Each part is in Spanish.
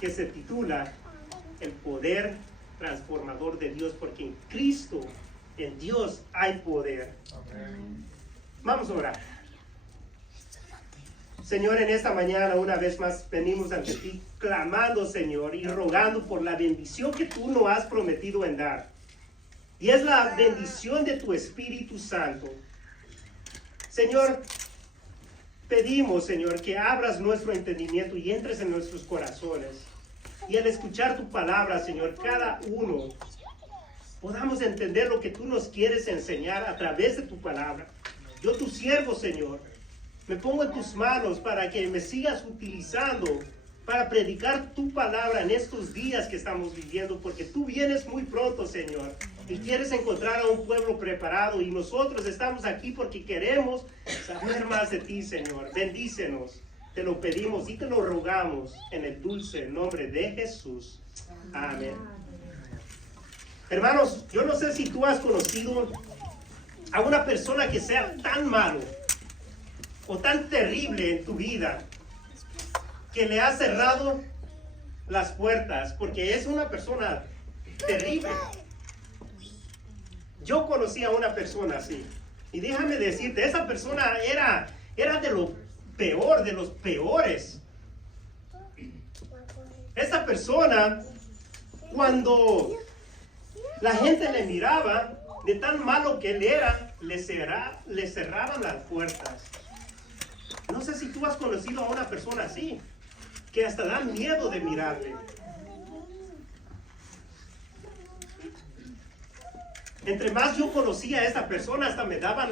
que se titula El poder transformador de Dios, porque en Cristo, en Dios hay poder. Vamos a orar. Señor, en esta mañana una vez más venimos ante ti clamando, Señor, y rogando por la bendición que tú nos has prometido en dar. Y es la bendición de tu Espíritu Santo. Señor, pedimos, Señor, que abras nuestro entendimiento y entres en nuestros corazones. Y al escuchar tu palabra, Señor, cada uno podamos entender lo que tú nos quieres enseñar a través de tu palabra. Yo, tu siervo, Señor, me pongo en tus manos para que me sigas utilizando para predicar tu palabra en estos días que estamos viviendo, porque tú vienes muy pronto, Señor, y quieres encontrar a un pueblo preparado, y nosotros estamos aquí porque queremos saber más de ti, Señor. Bendícenos, te lo pedimos y te lo rogamos en el dulce nombre de Jesús. Amén. Hermanos, yo no sé si tú has conocido a una persona que sea tan malo o tan terrible en tu vida, que le ha cerrado las puertas, porque es una persona terrible. Yo conocí a una persona así, y déjame decirte, esa persona era de lo peor, de los peores. Esa persona, cuando la gente le miraba, de tan malo que él era, le cerraban las puertas. No sé si tú has conocido a una persona así, que hasta da miedo de mirarle. Entre más yo conocía a esta persona, hasta me daba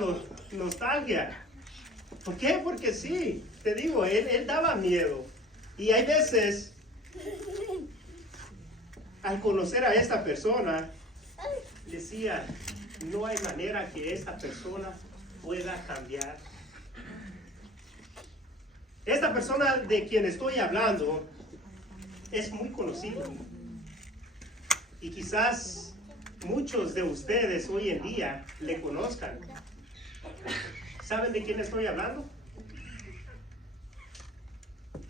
nostalgia. ¿Por qué? Porque sí, te digo, él daba miedo. Y hay veces, al conocer a esta persona, decía, no hay manera que esta persona pueda cambiar. Esta persona de quien estoy hablando es muy conocido. Y quizás muchos de ustedes hoy en día le conozcan. ¿Saben de quién estoy hablando?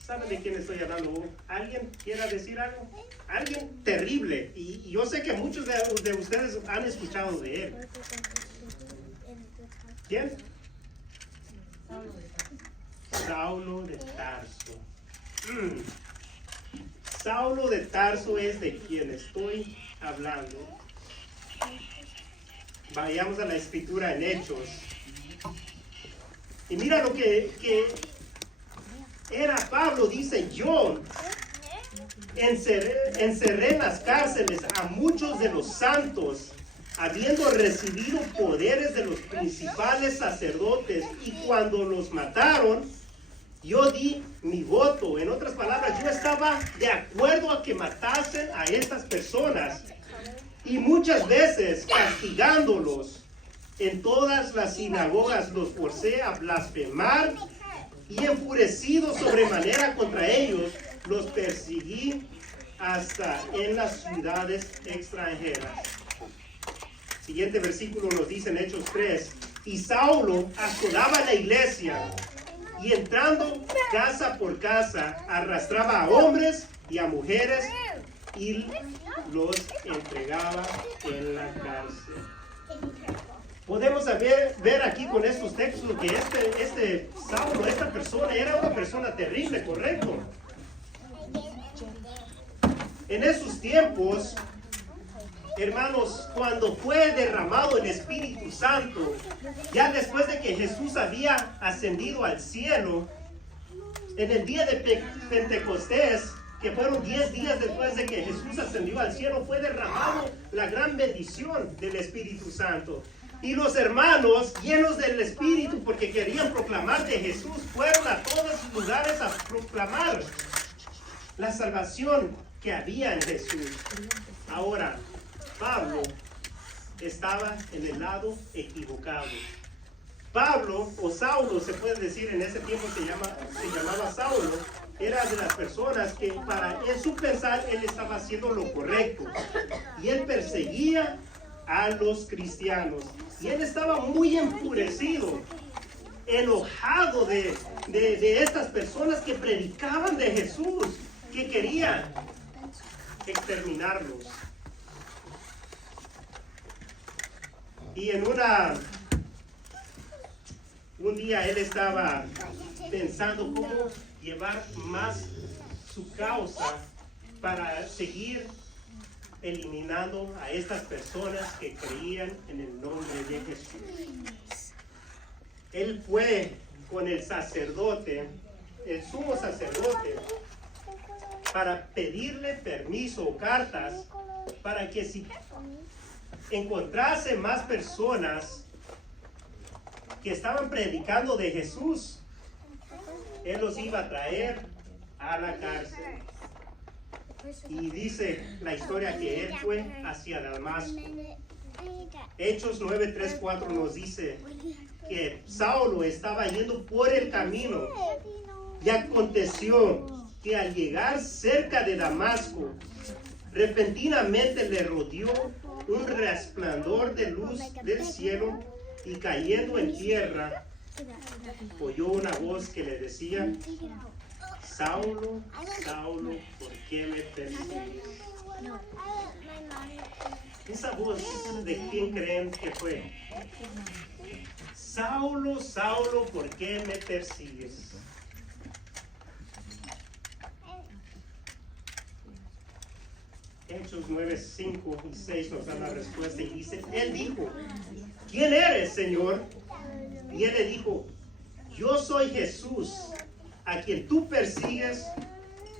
¿Saben de quién estoy hablando? ¿Alguien quiera decir algo? Alguien terrible. Y yo sé que muchos de ustedes han escuchado de él. ¿Quién? Saulo de Tarso. Saulo de Tarso es de quien estoy hablando. Vayamos a la escritura en Hechos. Y mira lo que era Pablo. Dice, yo encerré en las cárceles a muchos de los santos, habiendo recibido poderes de los principales sacerdotes, y cuando los mataron, yo di mi voto. En otras palabras, yo estaba de acuerdo a que matasen a estas personas, y muchas veces castigándolos. En todas las sinagogas los forcé a blasfemar, y enfurecido sobremanera contra ellos, los perseguí hasta en las ciudades extranjeras. Siguiente versículo nos dice en Hechos 3, y Saulo asolaba la iglesia, y entrando casa por casa, arrastraba a hombres y a mujeres, y los entregaba en la cárcel. Podemos ver aquí con estos textos que este Saulo, esta persona, era una persona terrible, ¿correcto? En esos tiempos, hermanos, cuando fue derramado el Espíritu Santo, ya después de que Jesús había ascendido al cielo, en el día de Pentecostés, que fueron 10 días después de que Jesús ascendió al cielo, fue derramado la gran bendición del Espíritu Santo. Y los hermanos, llenos del Espíritu, porque querían proclamar de Jesús, fueron a todos los lugares a proclamar la salvación que había en Jesús. Ahora, Pablo estaba en el lado equivocado. Pablo, o Saulo se puede decir, en ese tiempo se llamaba Saulo, era de las personas que en su pensar él estaba haciendo lo correcto. Y él perseguía a los cristianos. Y él estaba muy enfurecido, enojado de estas personas que predicaban de Jesús, que quería exterminarlos. Y un día él estaba pensando cómo llevar más su causa para seguir eliminando a estas personas que creían en el nombre de Jesús. Él fue con el sacerdote, el sumo sacerdote, para pedirle permiso o cartas para que si encontrase más personas que estaban predicando de Jesús, él los iba a traer a la cárcel. Y dice la historia que él fue hacia Damasco. Hechos 9:3-4 nos dice que Saulo estaba yendo por el camino y aconteció que al llegar cerca de Damasco, repentinamente le rodeó un resplandor de luz del cielo y cayendo en tierra, oyó una voz que le decía: Saulo, Saulo, ¿por qué me persigues? Esa voz, ¿de quién creen que fue? Saulo, Saulo, ¿por qué me persigues? Hechos 9:5 y 6 nos dan la respuesta y dice, él dijo, ¿quién eres, Señor? Y él le dijo, yo soy Jesús, a quien tú persigues.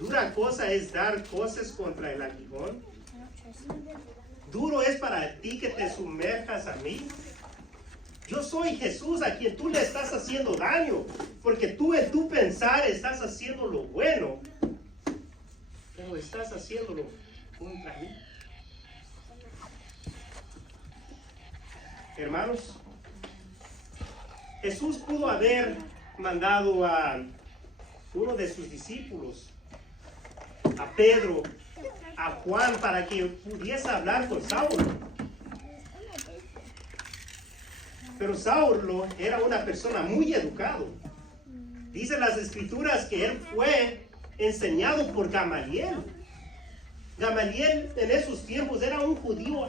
Dura cosa es dar cosas contra el aguijón. Duro es para ti que te sumerjas a mí. Yo soy Jesús a quien tú le estás haciendo daño, porque tú en tu pensar estás haciendo lo bueno, pero estás haciéndolo contra mí. Hermanos, Jesús pudo haber mandado a uno de sus discípulos, a Pedro, a Juan, para que pudiese hablar con Saulo. Pero Saulo era una persona muy educado. Dice las escrituras que él fue enseñado por Gamaliel. Gamaliel en esos tiempos era un judío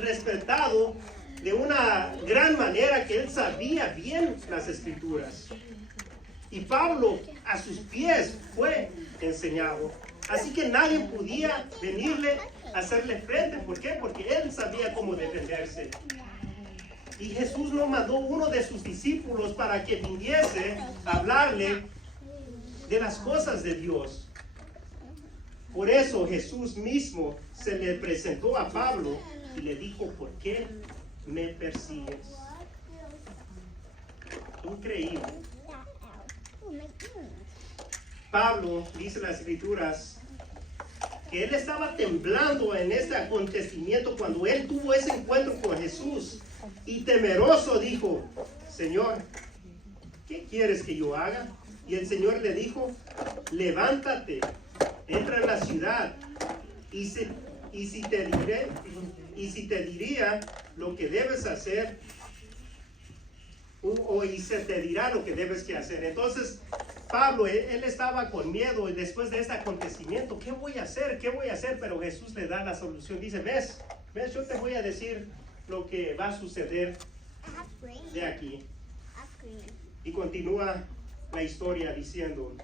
respetado de una gran manera, que él sabía bien las escrituras. Y Pablo a sus pies fue enseñado. Así que nadie podía venirle a hacerle frente. ¿Por qué? Porque él sabía cómo defenderse. Y Jesús no mandó uno de sus discípulos para que viniese a hablarle de las cosas de Dios. Por eso Jesús mismo se le presentó a Pablo y le dijo, ¿por qué me persigues? Increíble. Pablo, dice las escrituras, que él estaba temblando en este acontecimiento cuando él tuvo ese encuentro con Jesús. Y temeroso dijo, Señor, ¿qué quieres que yo haga? Y el Señor le dijo, levántate, entra en la ciudad, y si te diría lo que debes hacer, y se te dirá lo que debes que hacer. Entonces, Pablo, él estaba con miedo, y después de este acontecimiento, ¿qué voy a hacer? ¿Qué voy a hacer? Pero Jesús le da la solución. Dice, ves, yo te voy a decir lo que va a suceder de aquí. Y continúa la historia diciendo,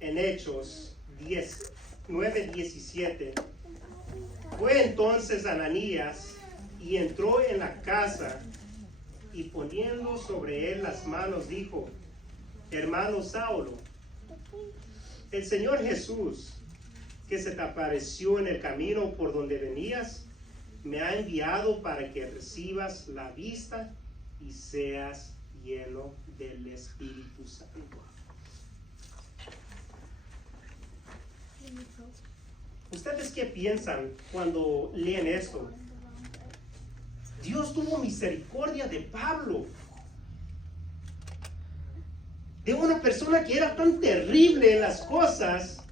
en Hechos 9:17, fue entonces Ananías y entró en la casa y poniendo sobre él las manos dijo, hermano Saulo, el Señor Jesús, que se te apareció en el camino por donde venías, me ha enviado para que recibas la vista y seas lleno del Espíritu Santo. ¿Ustedes qué piensan cuando leen esto? Dios tuvo misericordia de Pablo, de una persona que era tan terrible en las cosas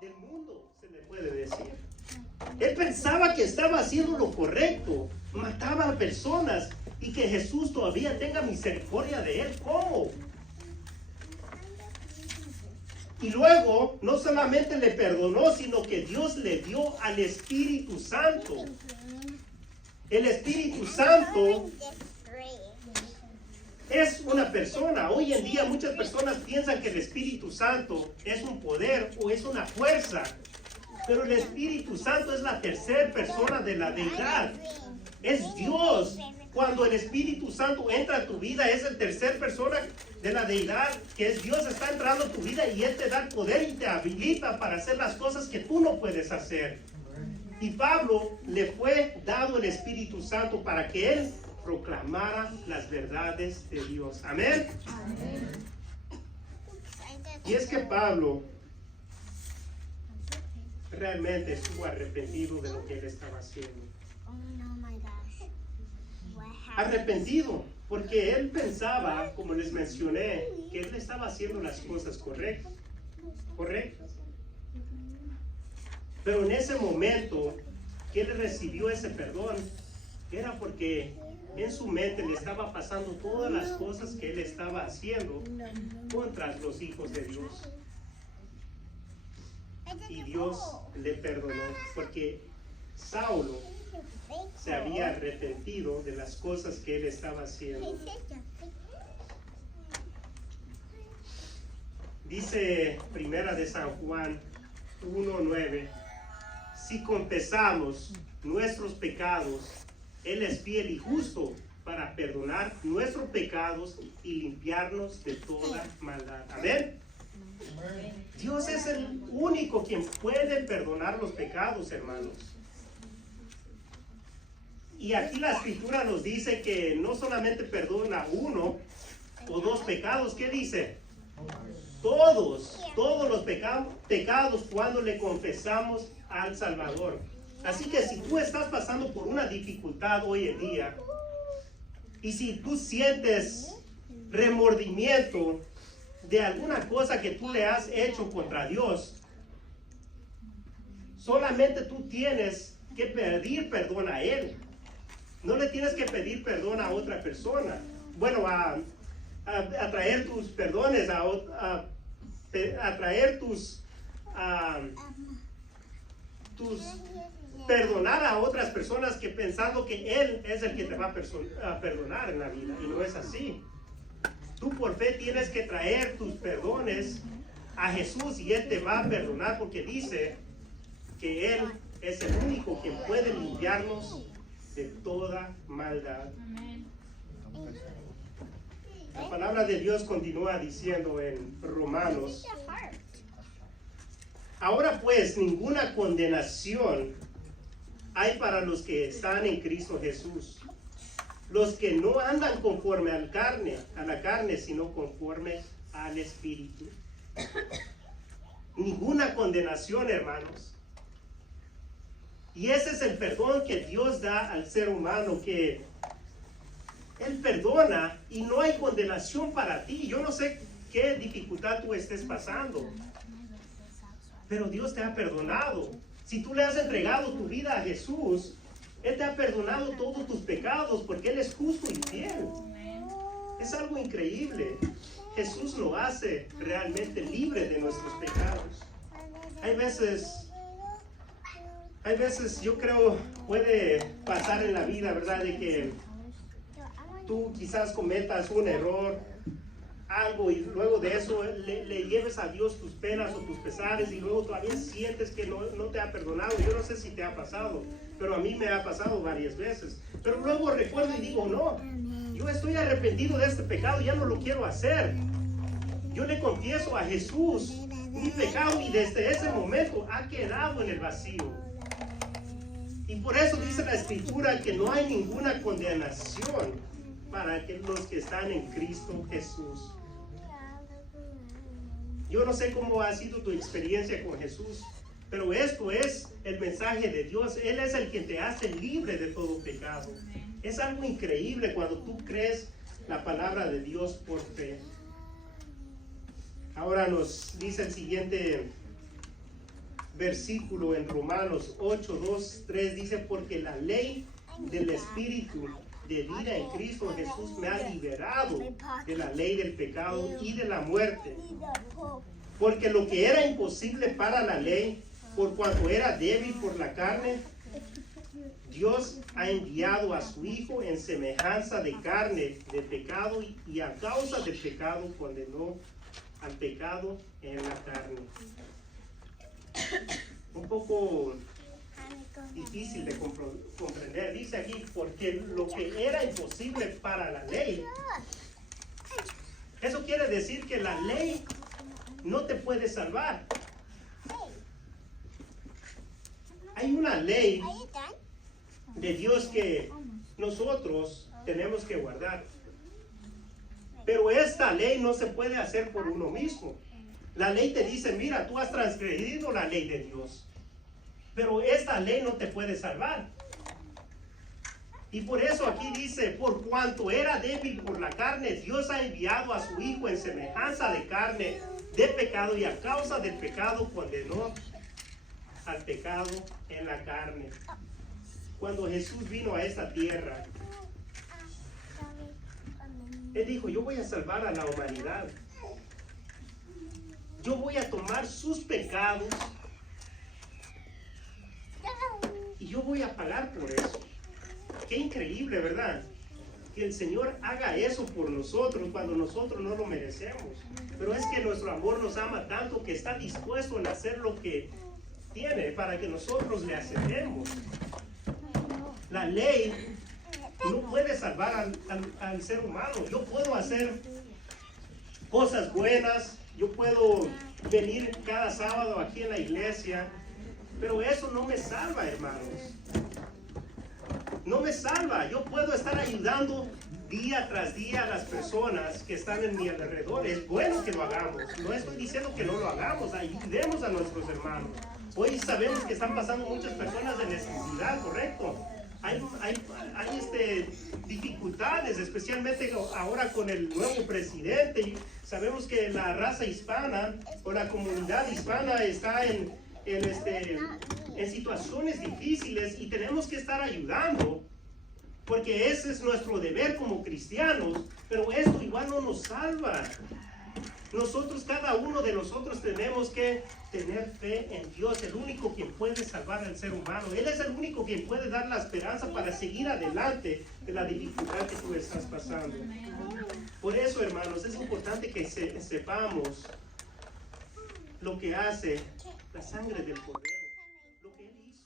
del mundo, se le puede decir. Él pensaba que estaba haciendo lo correcto, mataba a personas, y que Jesús todavía tenga misericordia de él. ¿Cómo? Y luego, no solamente le perdonó, sino que Dios le dio al Espíritu Santo. El Espíritu Santo es una persona. Hoy en día muchas personas piensan que el Espíritu Santo es un poder o es una fuerza. Pero el Espíritu Santo es la tercera persona de la deidad. Es Dios. Cuando el Espíritu Santo entra a tu vida, es la tercera persona de la deidad, que es Dios, está entrando a tu vida y Él te da el poder y te habilita para hacer las cosas que tú no puedes hacer. Y Pablo le fue dado el Espíritu Santo para que él proclamara las verdades de Dios. Amén. Amén. Y es que Pablo realmente estuvo arrepentido de lo que él estaba haciendo. Arrepentido, porque él pensaba, como les mencioné, que él estaba haciendo las cosas correctas. Pero en ese momento que él recibió ese perdón, era porque en su mente le estaba pasando todas las cosas que él estaba haciendo contra los hijos de Dios. Y Dios le perdonó, porque Saulo se había arrepentido de las cosas que él estaba haciendo. Dice Primera de San Juan 1:9: si confesamos nuestros pecados, Él es fiel y justo para perdonar nuestros pecados y limpiarnos de toda maldad. Amén. Dios es el único quien puede perdonar los pecados, hermanos. Y aquí la Escritura nos dice que no solamente perdona uno o dos pecados. ¿Qué dice? Todos los pecados cuando le confesamos al Salvador. Así que si tú estás pasando por una dificultad hoy en día, y si tú sientes remordimiento de alguna cosa que tú le has hecho contra Dios, solamente tú tienes que pedir perdón a Él. No le tienes que pedir perdón a otra persona. Bueno, a traer tus perdones, a traer tus perdonar a otras personas, que pensando que Él es el que te va a perdonar en la vida, y no es así. Tú por fe tienes que traer tus perdones a Jesús y Él te va a perdonar, porque dice que Él es el único que puede limpiarnos de toda maldad. La palabra de Dios continúa diciendo en Romanos: ahora pues ninguna condenación hay para los que están en Cristo Jesús, los que no andan conforme a la carne, sino conforme al Espíritu. Ninguna condenación, hermanos. Y ese es el perdón que Dios da al ser humano, que Él perdona y no hay condenación para ti. Yo no sé qué dificultad tú estés pasando, pero Dios te ha perdonado. Si tú le has entregado tu vida a Jesús, Él te ha perdonado todos tus pecados, porque Él es justo y fiel. Es algo increíble. Jesús lo hace realmente libre de nuestros pecados. Hay veces yo creo puede pasar en la vida, ¿verdad?, de que tú quizás cometas un error, algo, y luego de eso le lleves a Dios tus penas o tus pesares, y luego todavía sientes que no te ha perdonado. Yo no sé si te ha pasado, pero a mí me ha pasado varias veces. Pero luego recuerdo y digo: no, yo estoy arrepentido de este pecado, ya no lo quiero hacer. Yo le confieso a Jesús mi pecado, y desde ese momento ha quedado en el vacío. Y por eso dice la Escritura que no hay ninguna condenación para los que están en Cristo Jesús. Yo no sé cómo ha sido tu experiencia con Jesús, pero esto es el mensaje de Dios. Él es el que te hace libre de todo pecado. Es algo increíble cuando tú crees la palabra de Dios por fe. Ahora nos dice el siguiente versículo en Romanos 8:2-3, dice: porque la ley del Espíritu de vida en Cristo Jesús me ha liberado de la ley del pecado y de la muerte. Porque lo que era imposible para la ley, por cuanto era débil por la carne, Dios ha enviado a su Hijo en semejanza de carne de pecado y a causa del pecado condenó al pecado en la carne. Un poco difícil de comprender. Dice aquí, porque lo que era imposible para la ley, eso quiere decir que la ley no te puede salvar. Hay una ley de Dios que nosotros tenemos que guardar. Pero esta ley no se puede hacer por uno mismo. La ley te dice, mira, tú has transgredido la ley de Dios. Pero esta ley no te puede salvar. Y por eso aquí dice, por cuanto era débil por la carne, Dios ha enviado a su Hijo en semejanza de carne de pecado y a causa del pecado condenó al pecado en la carne. Cuando Jesús vino a esta tierra, Él dijo, yo voy a salvar a la humanidad. Yo voy a tomar sus pecados y yo voy a pagar por eso. Qué increíble, ¿verdad? Que el Señor haga eso por nosotros cuando nosotros no lo merecemos. Pero es que nuestro amor nos ama tanto que está dispuesto a hacer lo que tiene para que nosotros le aceptemos. La ley no puede salvar al ser humano. Yo puedo hacer cosas buenas, yo puedo venir cada sábado aquí en la iglesia, pero eso no me salva, hermanos. No me salva. Yo puedo estar ayudando día tras día a las personas que están en mi alrededor. Es bueno que lo hagamos. No estoy diciendo que no lo hagamos. Ayudemos a nuestros hermanos. Hoy sabemos que están pasando muchas personas de necesidad, ¿correcto? Hay dificultades, especialmente ahora con el nuevo presidente. Sabemos que la raza hispana o la comunidad hispana está en situaciones difíciles y tenemos que estar ayudando, porque ese es nuestro deber como cristianos, pero esto igual no nos salva. Nosotros, cada uno de nosotros tenemos que tener fe en Dios, el único quien puede salvar al ser humano. Él es el único quien puede dar la esperanza para seguir adelante de la dificultad que tú estás pasando. Por eso, hermanos, es importante que sepamos lo que hace la sangre del Cordero, lo que Él hizo.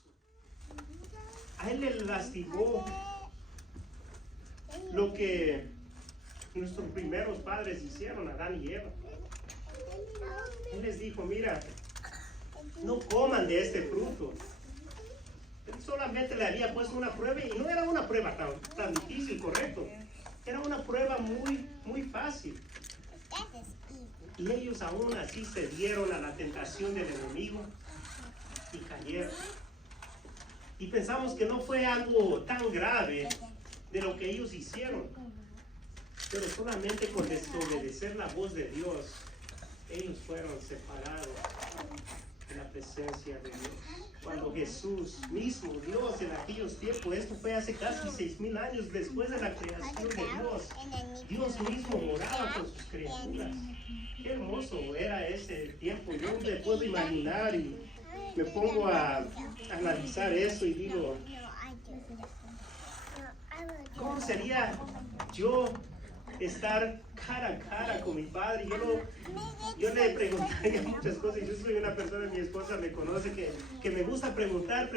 A Él le lastimó lo que nuestros primeros padres hicieron, Adán y Eva. Él les dijo, mira, no coman de este fruto. Él solamente le había puesto una prueba, y no era una prueba tan difícil, correcto. Era una prueba muy fácil. Y ellos aún así cedieron a la tentación del enemigo y cayeron. Y pensamos que no fue algo tan grave de lo que ellos hicieron. Pero solamente con desobedecer la voz de Dios, ellos fueron separados de la presencia de Dios. Cuando Jesús mismo, Dios en aquellos tiempos, esto fue hace casi 6,000 años después de la creación de Dios, Dios mismo moraba con sus criaturas. Qué hermoso era ese tiempo. Yo me puedo imaginar y me pongo a analizar eso y digo, ¿cómo sería yo estar cara a cara con mi padre? Yo le preguntaría muchas cosas. Yo soy una persona, mi esposa me conoce, que me gusta preguntar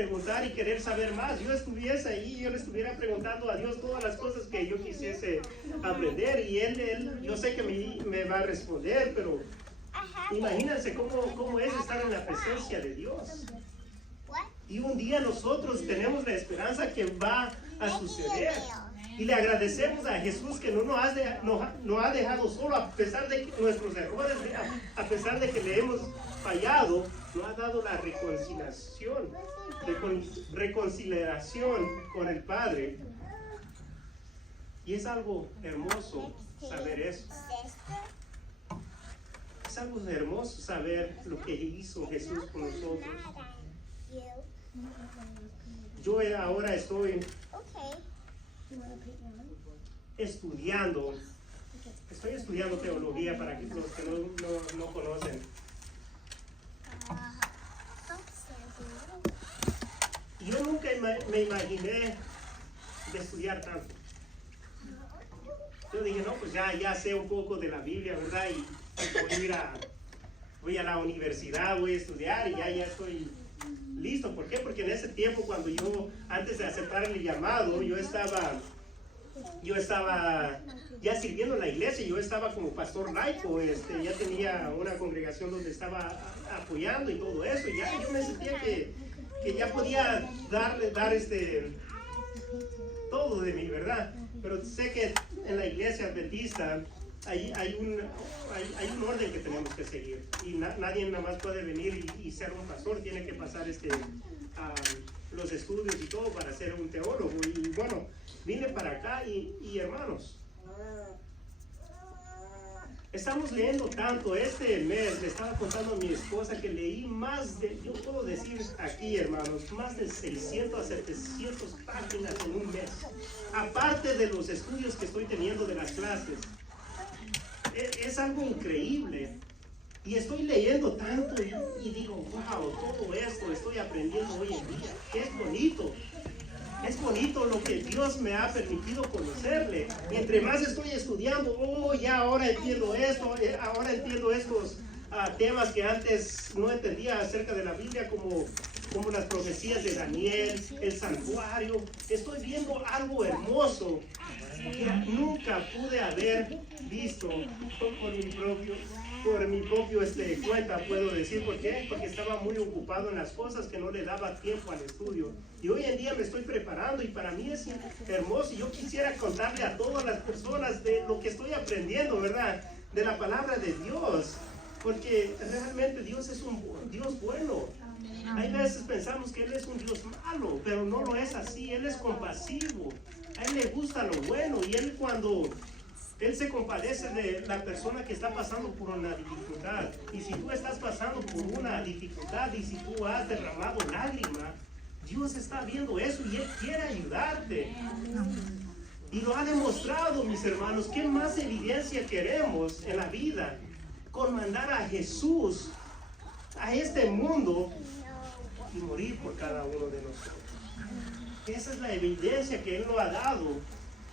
y querer saber más. Yo estuviese ahí, yo le estuviera preguntando a Dios todas las cosas que yo quisiese aprender, y él yo sé que me va a responder, pero imagínense cómo es estar en la presencia de Dios. Y un día nosotros tenemos la esperanza que va a suceder. Y le agradecemos a Jesús que no nos ha dejado solo, a pesar de nuestros errores, a pesar de que le hemos fallado, nos ha dado la reconciliación con el Padre. Y es algo hermoso saber eso. Es algo hermoso saber lo que hizo Jesús con nosotros. Yo ahora estoy estoy estudiando teología, para los que no conocen. me imaginé de estudiar tanto. Yo dije, no, pues ya sé un poco de la Biblia, ¿verdad? Y voy a la universidad, voy a estudiar y ya estoy listo. ¿Por qué? Porque en ese tiempo, cuando antes de aceptar el llamado, yo estaba ya sirviendo en la iglesia. Yo estaba como pastor laico, ya tenía una congregación donde estaba apoyando y todo eso, y ya yo me sentía que ya podía dar todo de mí, ¿verdad? Pero sé que en la iglesia adventista hay un orden que tenemos que seguir, y nadie nada más puede venir y ser un pastor. Tiene que pasar los estudios y todo para ser un teólogo. Y bueno, vine para acá y hermanos, estamos leyendo tanto. Este mes le estaba contando a mi esposa que leí yo puedo decir aquí, hermanos, más de 600 a 700 páginas en un mes, aparte de los estudios que estoy teniendo de las clases. Es algo increíble. Y estoy leyendo tanto y digo, wow, todo esto estoy aprendiendo hoy en día. Es bonito. Es bonito lo que Dios me ha permitido conocerle. Y entre más estoy estudiando, ya ahora entiendo esto, ahora entiendo estos temas que antes no entendía acerca de la Biblia, como las profecías de Daniel, el santuario. Estoy viendo algo hermoso que nunca pude haber visto por mi propio cuenta, puedo decir. ¿Por qué? Porque estaba muy ocupado en las cosas que no le daba tiempo al estudio. Y hoy en día me estoy preparando, y para mí es hermoso. Y yo quisiera contarle a todas las personas de lo que estoy aprendiendo, ¿verdad? De la palabra de Dios. Porque realmente Dios es un Dios bueno. Hay veces pensamos que Él es un Dios malo, pero no lo es así. Él es compasivo. A Él le gusta lo bueno, y cuando Él se compadece de la persona que está pasando por una dificultad. Y si tú estás pasando por una dificultad, y si tú has derramado lágrimas, Dios está viendo eso y Él quiere ayudarte. Y lo ha demostrado, mis hermanos. ¿Qué más evidencia queremos en la vida? Con mandar a Jesús a este mundo y morir por cada uno de nosotros. Esa es la evidencia que Él nos ha dado.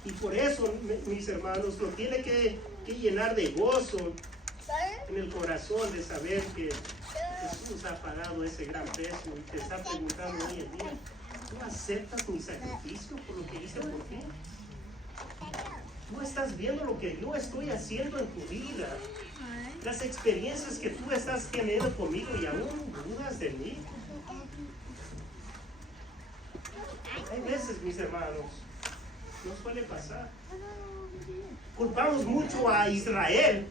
Y por eso, mis hermanos, lo tiene que llenar de gozo en el corazón, de saber que Jesús ha pagado ese gran precio. Y te está preguntando hoy en día, ¿tú aceptas mi sacrificio por lo que hice por ti? ¿Tú estás viendo lo que yo estoy haciendo en tu vida? Las experiencias que tú estás teniendo conmigo, y aún dudas de mí. Hay veces, mis hermanos, no suele pasar. Culpamos mucho a Israel.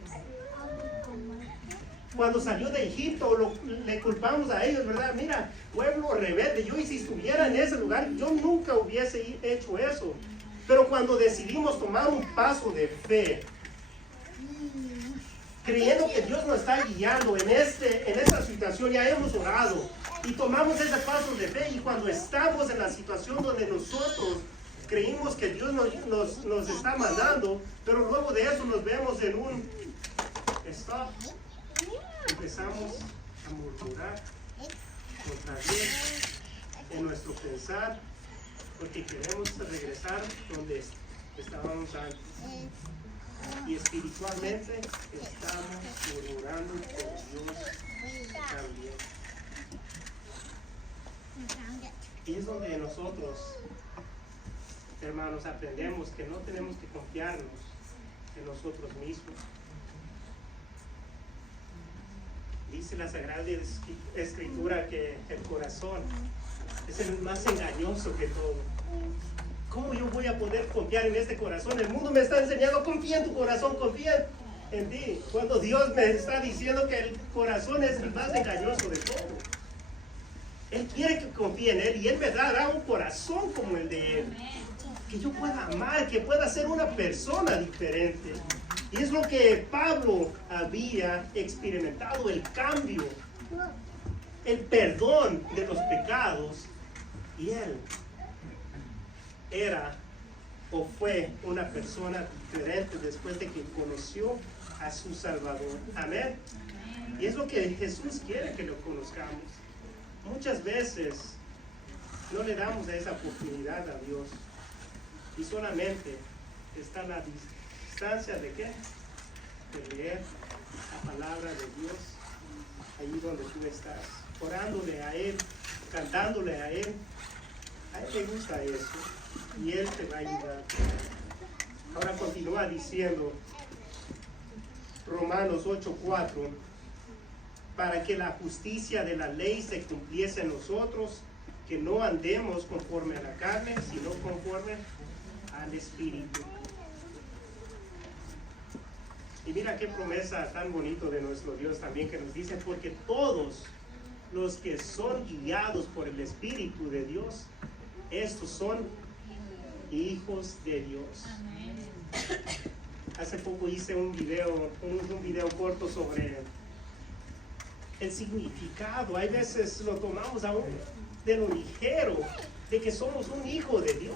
Cuando salió de Egipto, le culpamos a ellos, ¿verdad? Mira, pueblo rebelde. Yo, y si estuviera en ese lugar, yo nunca hubiese hecho eso. Pero cuando decidimos tomar un paso de fe, creyendo que Dios nos está guiando en esta situación, ya hemos orado y tomamos ese paso de fe, y cuando estamos en la situación donde nosotros creímos que Dios nos está mandando, pero luego de eso nos vemos en un stop, empezamos a murmurar contra Dios en nuestro pensar, porque queremos regresar donde estábamos antes. Y espiritualmente estamos murmurando por Dios también. Y es donde nosotros, hermanos, aprendemos que no tenemos que confiarnos en nosotros mismos. Dice la Sagrada Escritura que el corazón es el más engañoso que todo. ¿Cómo yo voy a poder confiar en este corazón? El mundo me está enseñando, confía en tu corazón, confía en ti. Cuando Dios me está diciendo que el corazón es el más engañoso de todo. Él quiere que confíe en Él, y Él me dará un corazón como el de Él. Que yo pueda amar, que pueda ser una persona diferente. Y es lo que Pablo había experimentado, el cambio, el perdón de los pecados. Y él era o fue una persona diferente después de que conoció a su Salvador. Amén. Y es lo que Jesús quiere que lo conozcamos. Muchas veces no le damos esa oportunidad a Dios. Y solamente está a la distancia de ¿qué? De leer la palabra de Dios ahí donde tú estás, orándole a Él, cantándole a Él. A Él le gusta eso y Él te va a ayudar. Ahora continúa diciendo Romanos 8:4, para que la justicia de la ley se cumpliese en nosotros, que no andemos conforme a la carne, sino conforme al Espíritu. Y mira qué promesa tan bonito de nuestro Dios también, que nos dice, porque todos los que son guiados por el Espíritu de Dios, estos son hijos de Dios. Hace poco hice un video corto sobre el significado. Hay veces lo tomamos de lo ligero, de que somos un hijo de Dios.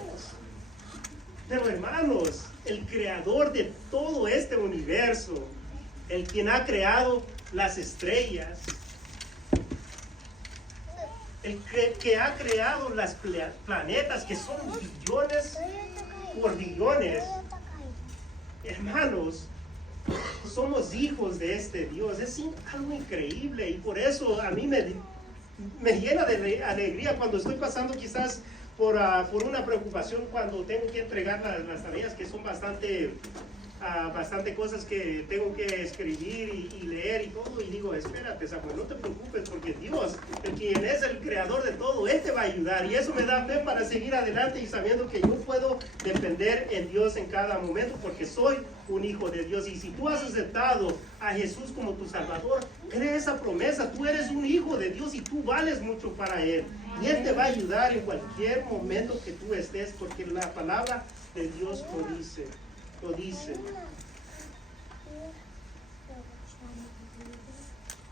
Pero hermanos, el creador de todo este universo, el quien ha creado las estrellas, el que ha creado los planetas, que son billones por billones, hermanos, somos hijos de este Dios. Es algo increíble, y por eso a mí me llena de alegría cuando estoy pasando quizás por una preocupación, cuando tengo que entregar las tareas, que son bastante cosas que tengo que escribir y leer y todo, y digo, espérate, Samuel, no te preocupes, porque Dios, el quien es el creador de todo, Él te va a ayudar, y eso me da fe para seguir adelante, y sabiendo que yo puedo depender en Dios en cada momento, porque soy un hijo de Dios. Y si tú has aceptado a Jesús como tu Salvador, cree esa promesa, tú eres un hijo de Dios y tú vales mucho para Él, y Él te va a ayudar en cualquier momento que tú estés, porque la palabra de Dios lo dice.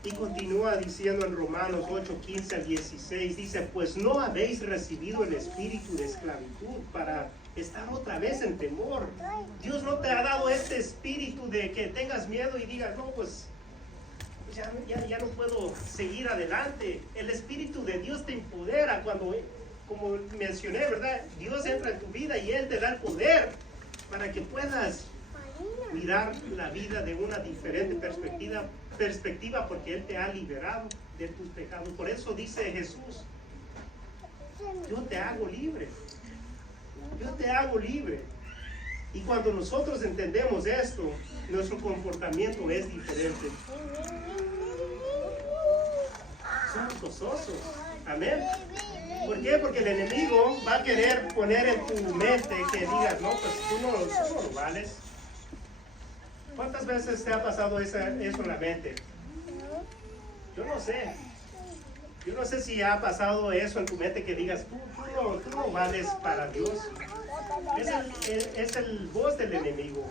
Y continúa diciendo en Romanos 8:15-16, dice, pues no habéis recibido el espíritu de esclavitud para estar otra vez en temor. Dios no te ha dado este espíritu de que tengas miedo y digas, no, pues ya no puedo seguir adelante. El espíritu de Dios te empodera cuando, como mencioné, ¿verdad? Dios entra en tu vida y Él te da el poder para que puedas mirar la vida de una diferente perspectiva, porque Él te ha liberado de tus pecados. Por eso dice Jesús, yo te hago libre. Yo te hago libre. Y cuando nosotros entendemos esto, nuestro comportamiento es diferente. Somos gozosos. Amén. ¿Por qué? Porque el enemigo va a querer poner en tu mente que digas, no, pues tú no lo vales. ¿Cuántas veces te ha pasado eso en la mente? Yo no sé. Yo no sé si ha pasado eso en tu mente, que digas, tú no vales para Dios. Es el voz del enemigo.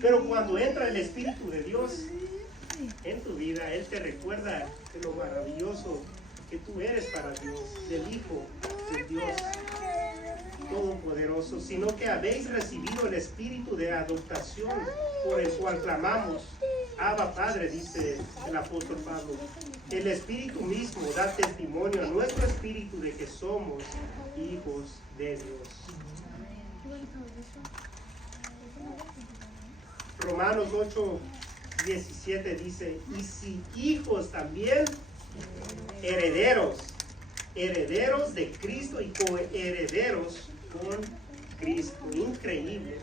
Pero cuando entra el Espíritu de Dios en tu vida, Él te recuerda de lo maravilloso que tú eres para Dios, del Hijo de Dios Todopoderoso, sino que habéis recibido el Espíritu de adoptación, por el cual clamamos, Abba Padre, dice el apóstol Pablo. El Espíritu mismo da testimonio a nuestro espíritu de que somos hijos de Dios. Romanos 8:17 dice, y si hijos también, herederos de Cristo y coherederos con Cristo. Increíble.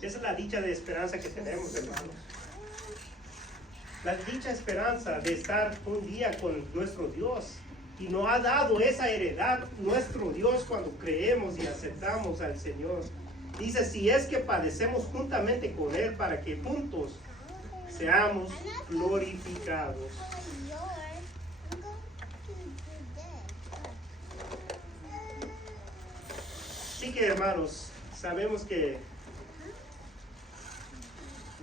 Esa es la dicha de esperanza que tenemos, hermanos. La dicha esperanza de estar un día con nuestro Dios. Y nos ha dado esa heredad nuestro Dios cuando creemos y aceptamos al Señor. Dice, si es que padecemos juntamente con Él, para que juntos seamos glorificados. Así que, hermanos, sabemos que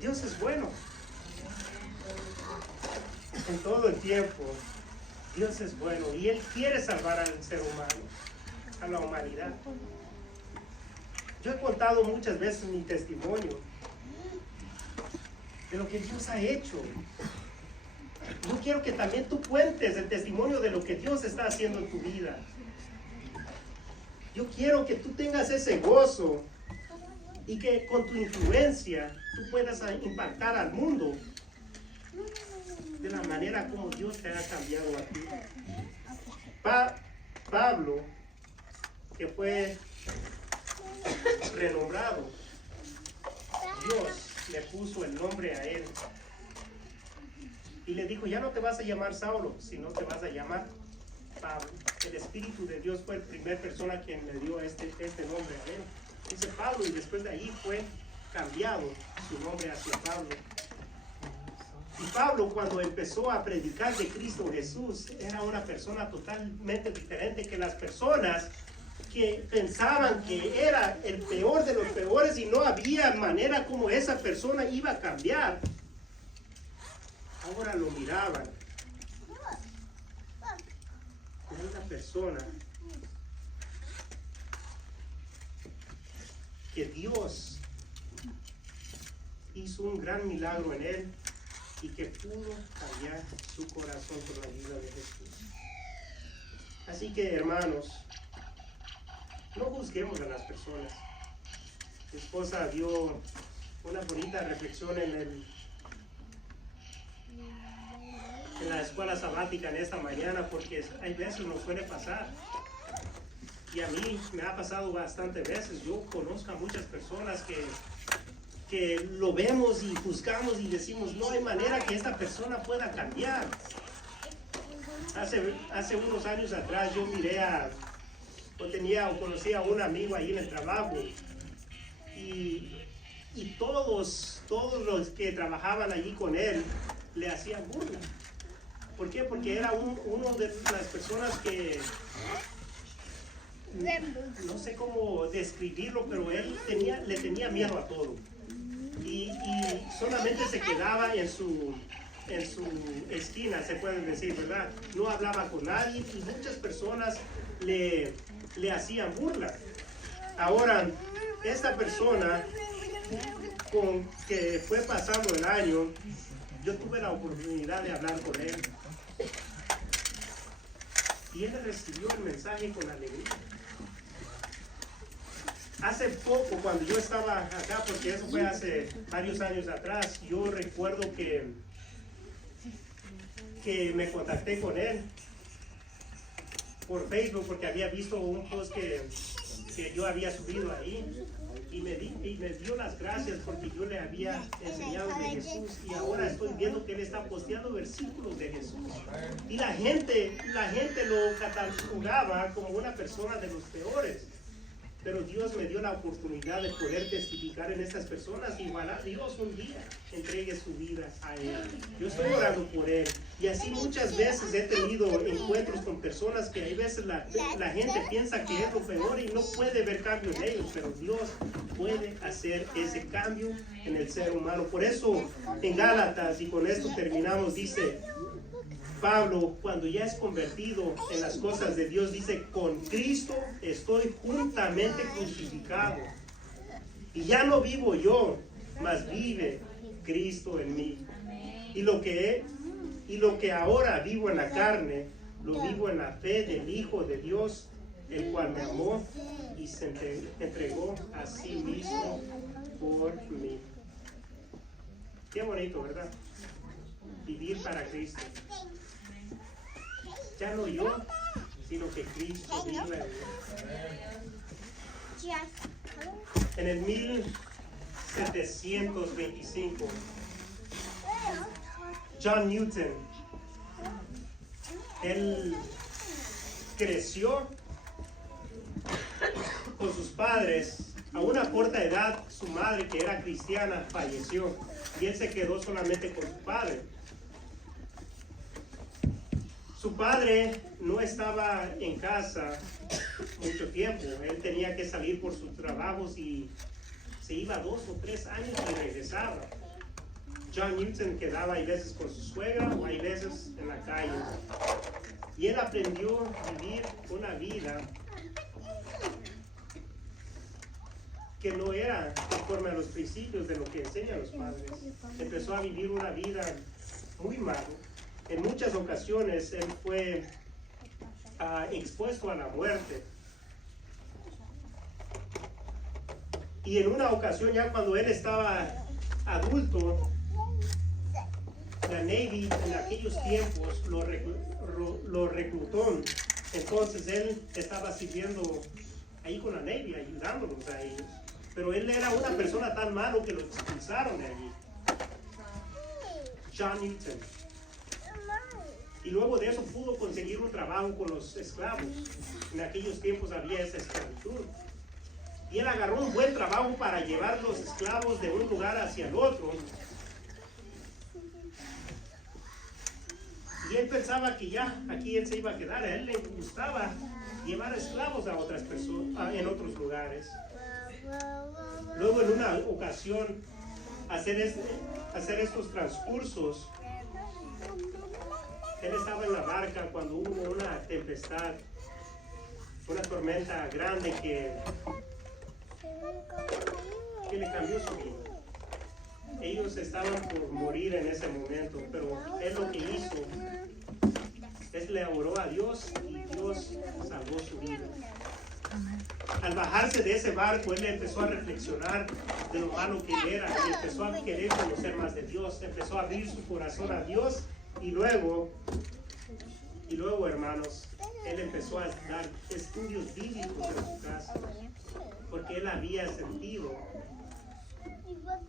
Dios es bueno. En todo el tiempo, Dios es bueno y Él quiere salvar al ser humano, a la humanidad. Yo he contado muchas veces mi testimonio de lo que Dios ha hecho. Yo quiero que también tú cuentes el testimonio de lo que Dios está haciendo en tu vida. Yo quiero que tú tengas ese gozo y que con tu influencia tú puedas impactar al mundo de la manera como Dios te ha cambiado a ti. Pablo, que fue renombrado, Dios le puso el nombre a él y le dijo, ya no te vas a llamar Saulo, sino te vas a llamar Pablo. El Espíritu de Dios fue la primera persona quien le dio este nombre a él. Dice Pablo, y después de ahí fue cambiado su nombre hacia Pablo. Y Pablo, cuando empezó a predicar de Cristo Jesús, era una persona totalmente diferente que las personas que pensaban que era el peor de los peores y no había manera como esa persona iba a cambiar. Ahora lo miraban. Era una persona que Dios hizo un gran milagro en él y que pudo cambiar su corazón por la ayuda de Jesús. Así que, hermanos, no juzguemos a las personas. Mi esposa dio una bonita reflexión en la escuela sabática en esta mañana, porque hay veces nos suele pasar. Y a mí me ha pasado bastantes veces. Yo conozco a muchas personas que lo vemos y juzgamos y decimos, no hay manera que esta persona pueda cambiar. Hace unos años atrás yo conocí a un amigo ahí en el trabajo y todos los que trabajaban allí con él le hacían burla. ¿Por qué? Porque era uno de las personas que no sé cómo describirlo, pero él le tenía miedo a todo y solamente se quedaba en su esquina, se puede decir, ¿verdad? No hablaba con nadie y muchas personas le hacían burla. Ahora, esta persona con que fue pasando el año, yo tuve la oportunidad de hablar con él y él recibió el mensaje con alegría. Hace poco, cuando yo estaba acá, porque eso fue hace varios años atrás, yo recuerdo que me contacté con él por Facebook porque había visto un post que yo había subido ahí y me dio las gracias porque yo le había enseñado de Jesús y ahora estoy viendo que él está posteando versículos de Jesús y la gente lo catalogaba como una persona de los peores. Pero Dios me dio la oportunidad de poder testificar en estas personas y ojalá Dios un día entregue su vida a él. Yo estoy orando por él. Y así muchas veces he tenido encuentros con personas que hay veces la gente piensa que es lo peor y no puede ver cambio en ellos, pero Dios puede hacer ese cambio en el ser humano. Por eso en Gálatas, y con esto terminamos, dice Pablo, cuando ya es convertido en las cosas de Dios, dice, con Cristo estoy juntamente crucificado. Y ya no vivo yo, mas vive Cristo en mí. Y lo que ahora vivo en la carne, lo vivo en la fe del Hijo de Dios, el cual me amó y se entregó a sí mismo por mí. Qué bonito, ¿verdad? Vivir para Cristo. Ya no yo, sino que Cristo vive en mí. En el 1725, John Newton, él creció con sus padres. A una corta edad, su madre, que era cristiana, falleció y él se quedó solamente con su padre. Su padre no estaba en casa mucho tiempo. Él tenía que salir por sus trabajos y se iba 2 o 3 años y regresaba. John Newton quedaba hay veces con su suegra o hay veces en la calle. Y él aprendió a vivir una vida que no era conforme a los principios de lo que enseñan los padres. Empezó a vivir una vida muy mala. En muchas ocasiones él fue expuesto a la muerte. Y en una ocasión, ya cuando él estaba adulto, la Navy en aquellos tiempos lo reclutó. Entonces él estaba sirviendo ahí con la Navy, ayudándolos a ellos. Pero él era una persona tan malo que lo expulsaron de allí. John Newton. Y luego de eso pudo conseguir un trabajo con los esclavos. En aquellos tiempos había esa esclavitud. Y él agarró un buen trabajo para llevar los esclavos de un lugar hacia el otro. Y él pensaba que ya aquí él se iba a quedar. A él le gustaba llevar esclavos a otras personas, en otros lugares. Luego en una ocasión hacer estos transcursos, él estaba en la barca cuando hubo una tempestad, una tormenta grande que le cambió su vida. Ellos estaban por morir en ese momento, pero él lo que hizo es le oró a Dios y Dios salvó su vida. Al bajarse de ese barco, él empezó a reflexionar de lo malo que era y empezó a querer conocer más de Dios, empezó a abrir su corazón a Dios y luego, hermanos, él empezó a dar estudios bíblicos en su casa porque él había sentido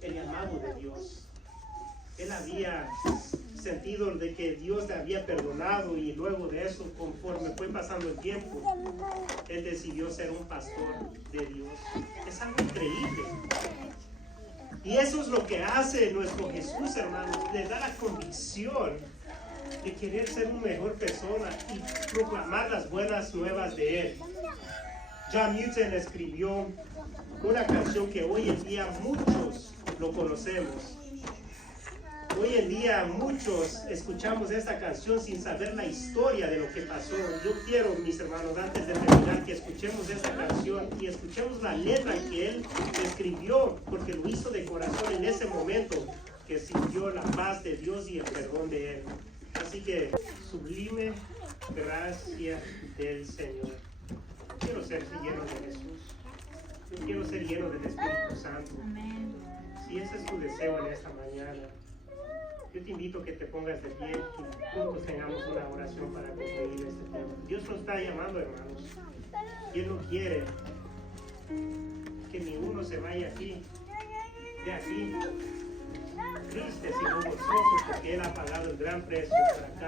el llamado de Dios. Él había sentido de que Dios le había perdonado y luego de eso, conforme fue pasando el tiempo, él decidió ser un pastor de Dios. Es algo increíble. Y eso es lo que hace nuestro Jesús, hermanos. Le da la convicción de querer ser una mejor persona y proclamar las buenas nuevas de Él. John Newton escribió una canción que hoy en día muchos lo conocemos. Hoy en día muchos escuchamos esta canción sin saber la historia de lo que pasó. Yo quiero, mis hermanos, antes de terminar, que escuchemos esta canción y escuchemos la letra que él escribió, porque lo hizo de corazón en ese momento que sintió la paz de Dios y el perdón de Él. Así que, sublime gracia del Señor. Quiero ser lleno de Jesús. Yo quiero ser lleno del Espíritu Santo. Si ese es tu deseo en esta mañana, yo te invito a que te pongas de pie y juntos tengamos una oración para concluir este tema. Dios nos está llamando, hermanos. Y Él no quiere que ninguno se vaya aquí, de aquí, triste, sino gozoso, porque Él ha pagado el gran precio para cada